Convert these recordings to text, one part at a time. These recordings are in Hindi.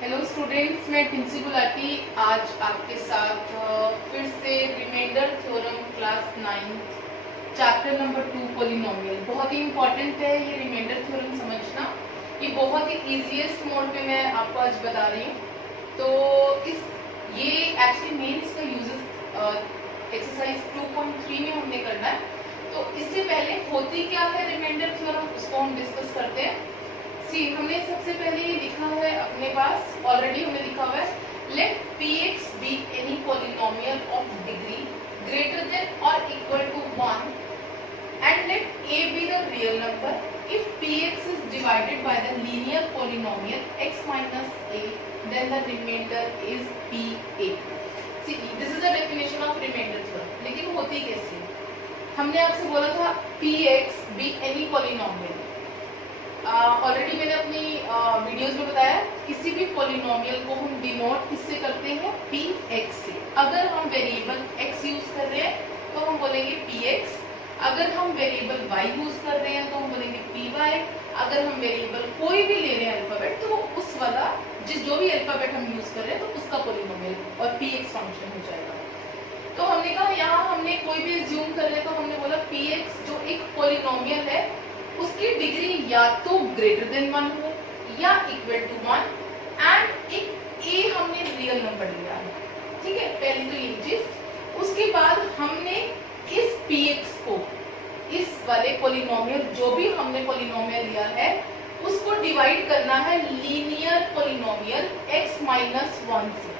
हेलो स्टूडेंट्स, मैं टिंसी गुलाटी आज आपके साथ फिर से remainder theorem class 9 chapter number 2 polynomial. बहुत ही इम्पोर्टेंट है ये रिमाइंडर थ्योरम समझना। ये बहुत ही इजीएस्ट मोड पे मैं आपको आज बता रही हूँ। तो ये एक्चुअली मेन इसका यूजेस एक्सरसाइज 2.3 में हमने करना है। तो इससे पहले होती क्या है रिमाइंडर थ्योरम, उसको हम डिस्कस करते हैं। हमने सबसे पहले ये लिखा है अपने पास, ऑलरेडी हमने लिखा हुआ है, let px be any polynomial of degree greater than और equal to 1 and let a be the real number if px is divided by the linear polynomial x minus a then the remainder is pa। This is the definition of remainder theorem. लेकिन होती कैसे, हमने आपसे बोला था px be any polynomial. Already मैंने अपनी वीडियोस में बताया, किसी भी पॉलिनोमियल को हम डिनोट किससे करते हैं, px से। अगर हम वेरिएबल x यूज कर रहे हैं तो हम बोलेंगे px, अगर हम वेरिएबल y यूज कर रहे हैं तो हम बोलेंगे py, अगर हम वेरिएबल कोई भी ले रहे हैं अल्फाबेट तो उस वाला जो भी अल्फाबेट हम यूज कर रहे हैं तो उसका पॉलिनोमियल और px फंक्शन हो जाएगा। तो हमने कहा यहाँ हमने कोई भी एज्यूम कर रहे हैं, तो हमने बोला px जो एक पॉलिनोमियल है उसकी डिग्री या तो ग्रेटर देन 1 हो या इक्वल टू 1 एंड एक a हमने रियल नंबर लिया है। ठीक है, पहली तो ये चीज। उसके बाद हमने इस px को, इस वाले पॉलिनोमियल जो भी हमने पॉलिनोमियल लिया है उसको डिवाइड करना है लीनियर पॉलिनोमियल x माइनस 1 से।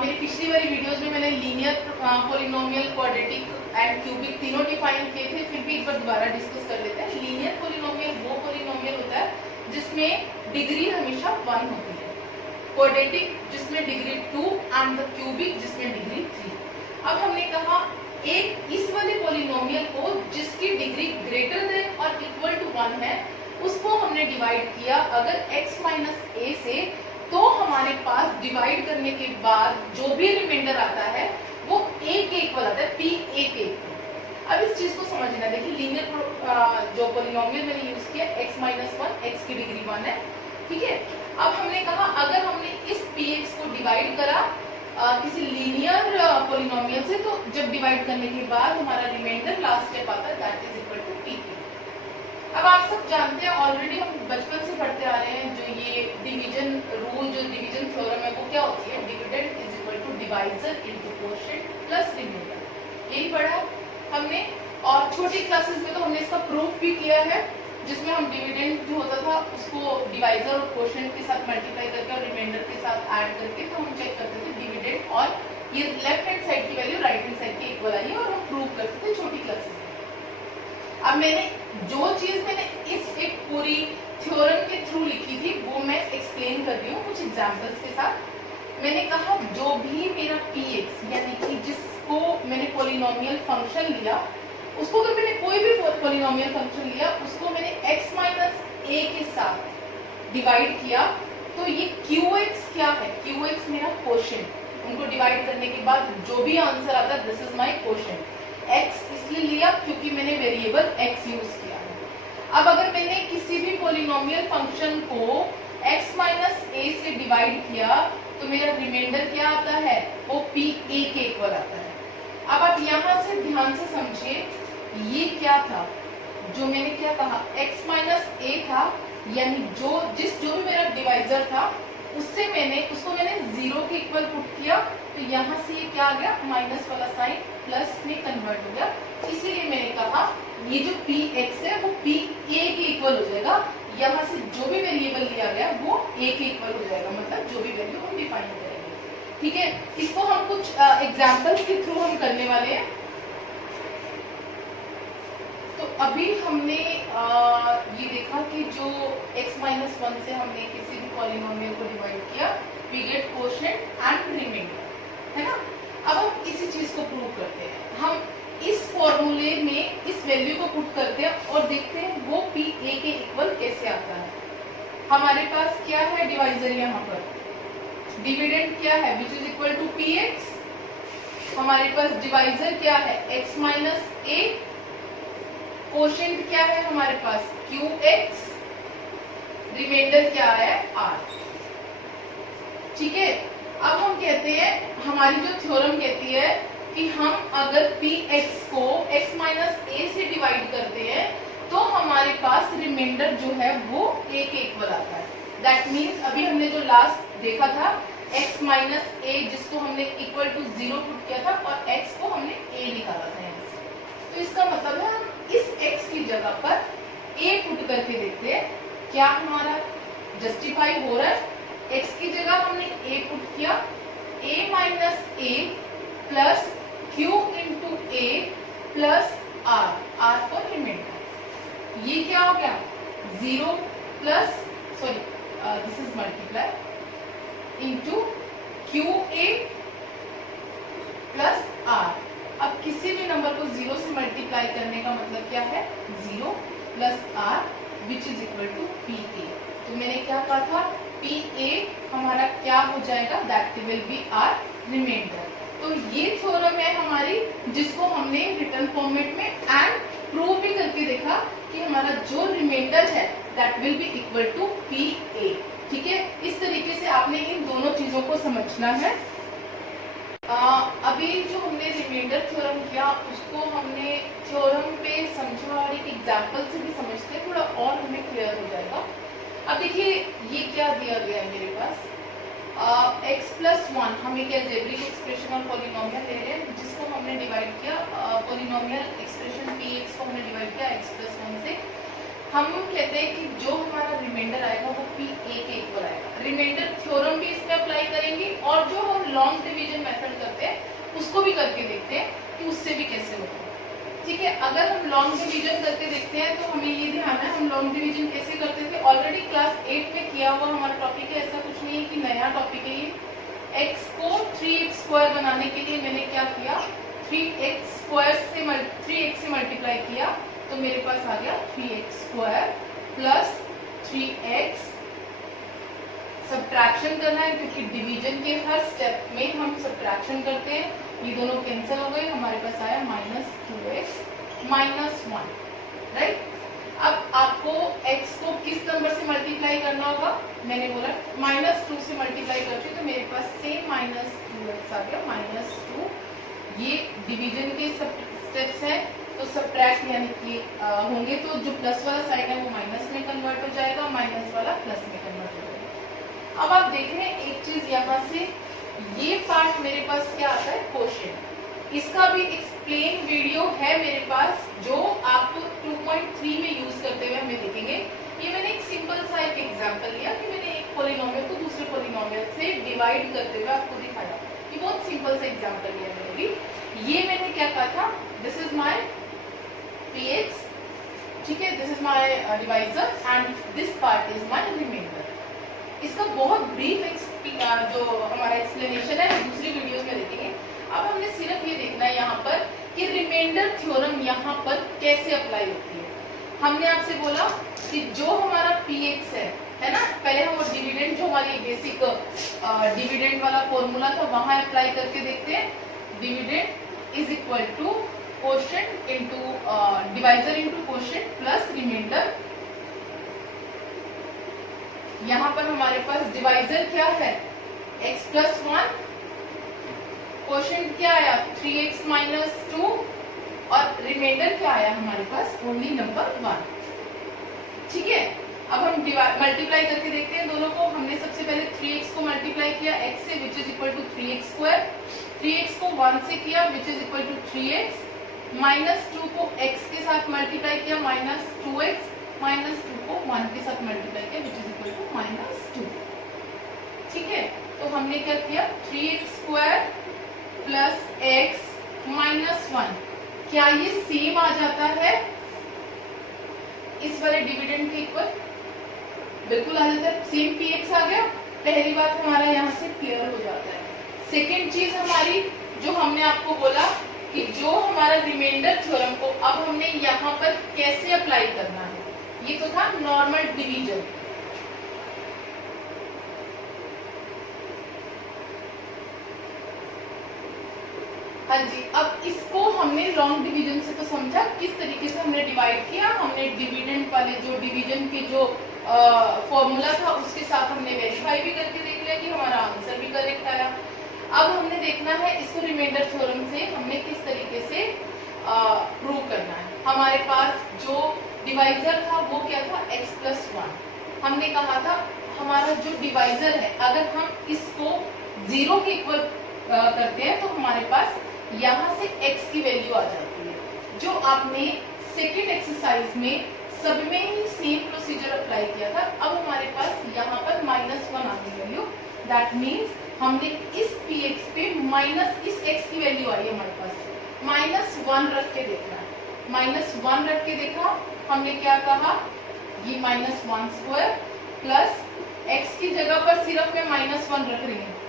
मेरी पिछली वाली वीडियोस में मैंने linear polynomial, quadratic and cubic तीनों डिफाइन किए थे, फिर भी एक बार दोबारा डिस्कस कर लेते हैं। लीनियर पॉलिनोमियल वो पॉलिनोमियल होता है जिसमें डिग्री हमेशा 1 होती है, क्वाड्रेटिक जिसमें डिग्री 2 एंड द क्यूबिक जिसमें डिग्री 3। अब हमने कहा एक इस वाले पॉलिनोमियल को जिसकी डिग्री ग्रेटर देन और इक्वल टू 1 है उसको हमने डिवाइड किया अगर x माइनस a से, तो हमारे पास डिवाइड करने के बाद जो भी रिमाइंडर आता है वो a के इक्वल आता है, pa के इक्वल। अब इस चीज को समझना, देखिए लीनियर जो पॉलिनोमियल मैंने यूज किया x माइनस 1, x की डिग्री 1 है। ठीक है, अब हमने कहा अगर हमने इस px को डिवाइड करा किसी लीनियर पॉलिनोमियल से, तो जब डिवाइड करने के बाद हमारा रिमाइंडर लास्ट स्टेप आता है, that is equal to p। अब आप सब जानते हैं, ऑलरेडी हम बचपन से पढ़ते आ रहे हैं, जो ये डिवीजन रूल, जो डिवीजन थ्योरम है वो क्या होती है, dividend is equal to divisor into quotient plus remainder. यही पढ़ा हमने, और छोटी क्लासेस में तो हमने इसका प्रूफ भी किया है, जिसमें हम डिविडेंड जो होता था उसको डिवाइजर और कोशेंट के साथ मल्टीप्लाई करके और रिमाइंडर के साथ ऐड करके तो हम चेक करते थे डिविडेंड, और ये लेफ्ट हैंड साइड की वैल्यू राइट हैंड साइड के इक्वल आई है, और हम प्रूव करते थे छोटी क्लासेस में। अब मैंने जो चीज मैंने इस एक पूरी थ्योरम के थ्रू लिखी थी वो मैं एक्सप्लेन कर रही हूँ कुछ एग्जांपल्स के साथ। मैंने कहा जो भी मेरा px यानी कि जिसको मैंने पॉलिनोमियल फंक्शन लिया, उसको अगर मैंने कोई भी पॉलिनोमियल फंक्शन लिया उसको मैंने x माइनस a के साथ डिवाइड किया, तो ये qx क्या है, qx मेरा कोशेंट। उनको डिवाइड करने के बाद जो भी आंसर आता है this is my quotient. x इसलिए लिया क्योंकि मैंने वेरिएबल x यूज किया है। अब अगर मैंने किसी भी पॉलिनोमियल फंक्शन को x माइनस a से डिवाइड किया तो मेरा रिमाइंडर क्या आता है, वो pa के इक्वल आता है। अब आप यहाँ से ध्यान से समझिए, ये क्या था जो मैंने क्या कहा, x माइनस a था, यानी जो भी मेरा डिवाइजर था उससे उसको मैंने 0 के इक्वल पुट किया, तो यहाँ से ये क्या आ गया, माइनस वाला साइन प्लस में कन्वर्ट हो गया। इसीलिए मैंने कहा ये जो px है वो pa के इक्वल हो जाएगा। यहाँ से जो भी वेरिएबल लिया गया वो a के इक्वल हो जाएगा, मतलब जो भी वैल्यू हम डिफाइन करेंगे। ठीक है, इसको हम कुछ एग्जाम्पल्स के थ्रू हम करने वाले हैं। तो अभी हमने ये देखा कि जो x माइनस 1 से हमने किसी भी पॉलिनोमियल को डिवाइड किया, we get quotient and remainder, है ना। अब हम इसी चीज को प्रूव करते हैं। हम इस फॉर्मूले में इस वैल्यू को पुट करते हैं और देखते हैं वो pa के इक्वल कैसे आता है। हमारे पास क्या है डिवाइजर, यहाँ पर डिविडेंड क्या है, which is equal to px। हमारे पास डिवाइजर क्या है, x माइनस a। कोशेंट क्या है हमारे पास, qx। रिमाइंडर क्या है, r। ठीक है। अब हम कहते हैं, हमारी जो थ्योरम कहती है कि हम अगर px को x माइनस a से डिवाइड करते हैं तो हमारे पास रिमाइंडर जो है वो a के इक्वल आता है। दैट मीन्स अभी हमने जो लास्ट देखा था x माइनस a, जिसको हमने इक्वल टू 0 पुट किया था और x को हमने a निकाला था यहाँ से। तो इसका मतलब है हम इस x की जगह पर a पुट करके देखते हैं क्या हमारा जस्टिफाई हो रहा है। x की जगह हमने a पुट किया, a minus a plus q into a plus r for remainder. ये क्या हो गया 0 plus this is multiply into QA plus R। अब किसी भी नंबर को 0 से मल्टीप्लाई करने का मतलब क्या है 0 plus R which is equal to PA। तो मैंने क्या कहा था PA हमारा क्या हो जाएगा, that will be our remainder. तो ये थ्योरम है हमारी जिसको हमने रिटन फॉर्मेट में एंड प्रूव भी करके देखा कि हमारा जो रिमाइंडर है that will be equal to PA। ठीक है, इस तरीके से आपने इन दोनों चीजों को समझना है। अभी जो हमने रिमाइंडर थ्योरम किया उसको हमने थ्योरम पे समझा और एक एग्जांपल से भी समझते हैं, थोड़ा और हमें क्लियर हो जाएगा। अब देखिए ये क्या दिया गया है मेरे पास, x प्लस 1 हम एक अलजेब्रिक एक्सप्रेशन और पॉलिनोमियल ले रहे हैं जिसको हमने डिवाइड किया, पॉलिनोमियल एक्सप्रेशन px को हमने डिवाइड किया x प्लस 1 से। हम कहते हैं कि जो हमारा रिमाइंडर आएगा वो PA के इक्वल आएगा। रिमाइंडर थ्योरम भी इसमें अप्लाई करेंगे और जो हम लॉन्ग डिवीजन मेथड करते हैं उसको भी करके देखते हैं कि उससे भी कैसे होता है। ठीक है, अगर हम लॉन्ग डिवीजन करके देखते हैं तो हमें ये ध्यान है हम लॉन्ग डिवीजन कैसे करते थे, ऑलरेडी क्लास 8 में किया हुआ हमारा टॉपिक है, ऐसा कुछ नहीं है कि नया टॉपिक है ये। x को 3x स्क्वायर बनाने के लिए मैंने क्या किया 3x से मल्टीप्लाई किया तो मेरे पास आ गया 3x square plus 3x। Subtraction करना है क्योंकि डिवीजन के हर स्टेप में हम सब्ट्रैक्शन करते हैं, ये दोनों कैंसिल हो गए, हमारे पास आया माइनस 2x माइनस 1। राइट, अब आपको x को किस नंबर से मल्टीप्लाई करना होगा, मैंने बोला माइनस 2 से मल्टीप्लाई करती तो मेरे पास सेम माइनस 2x आ गया माइनस 2। ये डिवीजन के स्टेप्स हैं तो सब्ट्रैक्ट यानी कि होंगे तो जो प्लस वाला साइड है वो माइनस में कन्वर्ट हो जाएगा, माइनस वाला प्लस में कन्वर्ट हो जाएगा। अब आप देख रहे हैं एक चीज यहाँ से ये पार्ट मेरे पास क्या आता है क्वोशिएंट, इसका भी एक्सप्लेन वीडियो है मेरे पास जो आपको 2.3 में यूज करते हुए हमें देखेंगे। ये मैंने एक सिंपल सा एक एग्जांपल लिया कि मैंने एक पॉलिनोमियल को दूसरे पॉलिनोमियल से डिवाइड करते हुए आपको दिखाया, ये बहुत सिंपल सा एग्जांपल लिया मैंने भी। ये मैंने क्या कहा था, दिस इज माय px, ठीक है, this is my divisor and this part is my remainder. इसका बहुत ब्रीफ जो हमारा एक्सप्लेनेशन है दूसरी वीडियो में देखेंगे। अब हमने सिर्फ ये देखना है यहाँ पर कि रिमाइंडर थ्योरम यहाँ पर कैसे अप्लाई होती है। हमने आपसे बोला कि जो हमारा px है ना, पहले हम वो डिविडेंड जो हमारी बेसिक डिविडेंड वाला फॉर्मूला था वहां अप्लाई करके देखते हैं। Dividend is equal to quotient into divisor into quotient plus remainder. यहाँ पर हमारे पास डिवाइजर क्या है x प्लस 1, कोशेंट क्या आया 3x माइनस 2 और रिमाइंडर क्या आया हमारे पास ओनली नंबर 1। ठीक है, अब हम मल्टीप्लाई करके देखते हैं दोनों को। हमने सबसे पहले 3x को मल्टीप्लाई किया x से which is equal to 3x square, 3x को 1 से किया which is equal to 3x, minus 2 को x के साथ मल्टीप्लाई किया माइनस 2x, माइनस 2 को 1 के साथ मल्टीप्लाई किया which is equal to minus 2। ठीक है, तो हमने क्या किया 3x square plus x minus 1, क्या ये सेम आ जाता है इस वाले डिविडेंड के इक्वल? बिल्कुल आ जाता है, सेम px आ गया। पहली बात हमारा यहाँ से क्लियर हो जाता है। सेकेंड चीज हमारी जो हमने आपको बोला कि जो हमारा रिमाइंडर थ्योरम को अब हमने यहाँ पर कैसे अप्लाई करना है, ये तो था नॉर्मल डिवीजन। हाँ जी, अब इसको हमने लॉन्ग डिवीजन से तो समझा किस तरीके से हमने डिवाइड किया। हमने डिविडेंड वाले जो डिवीजन के जो फॉर्मूला था उसके साथ हमने वेरीफाई भी करके देख लिया कि हमारा आंसर देखना है इसको रिमाइंडर थ्योरम से हमने किस तरीके से प्रूव करना है। हमारे पास जो डिवाइजर था वो क्या था, x+1। हमने कहा था हमारा जो डिवाइजर है अगर हम इसको 0 के इक्वल करते हैं तो हमारे पास यहाँ से x की वैल्यू आ जाती है। जो आपने सेकेंड एक्सरसाइज में सब में ही सेम प्रोसीजर अप्लाई किया था। अब हमारे पास यहाँ पर -1 आ गई वैल्यू। दैट मीन्स हमने इस px पे माइनस इस x की वैल्यू आई है हमारे पास, -1 रख के देखना है। -1 रख के देखा, हमने क्या कहा, ये -1² प्लस x की जगह पर सिर्फ मैं -1 रख रही हूँ।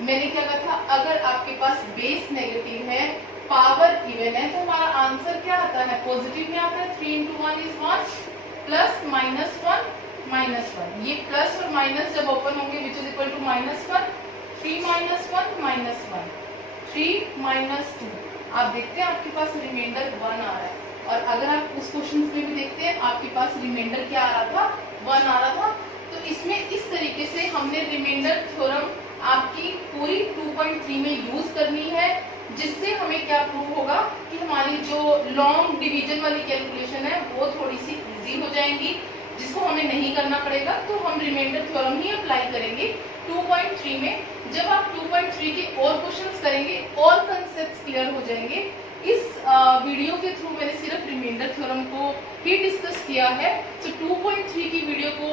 मैंने क्या कहा था, अगर आपके पास बेस नेगेटिव है, पावर इवन है, तो हमारा आंसर क्या आता है, पॉजिटिव में आता है। 3 × 1 = 1 प्लस -1 -1। ये प्लस और माइनस जब ओपन होंगे विच इज इक्वल टू -1, 3 - 1 -1, 3 - 2। आप देखते हैं आपके पास रिमाइंडर 1 आ रहा है। और अगर आप उस क्वेश्चन में भी देखते हैं आपके पास रिमाइंडर क्या आ रहा था, 1 आ रहा था। तो इसमें इस तरीके से हमने रिमाइंडर थ्योरम आपकी पूरी 2.3 में यूज करनी है, जिससे हमें क्या प्रूव होगा कि हमारी जो लॉन्ग डिवीजन वाली कैलकुलेशन है वो थोड़ी सी इजी हो जाएंगी, जिसको हमें नहीं करना पड़ेगा। तो हम रिमाइंडर थ्योरम ही अप्लाई करेंगे 2.3 में। जब आप 2.3 के और क्वेश्चंस करेंगे और कंसेप्ट्स क्लियर हो जाएंगे। इस वीडियो के थ्रू मैंने सिर्फ रिमाइंडर थ्योरम को ही डिस्कस किया है। तो 2.3 की वीडियो को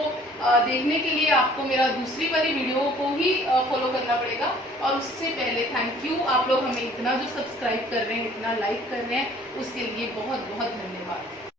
देखने के लिए आपको मेरा दूसरी वाली वीडियो को ही फॉलो करना पड़ेगा। और उससे पहले थैंक यू, आप लोग हमें इतना जो सब्सक्राइब कर रहे हैं, इतना लाइक कर रहे हैं, उसके लिए बहुत बहुत धन्यवाद।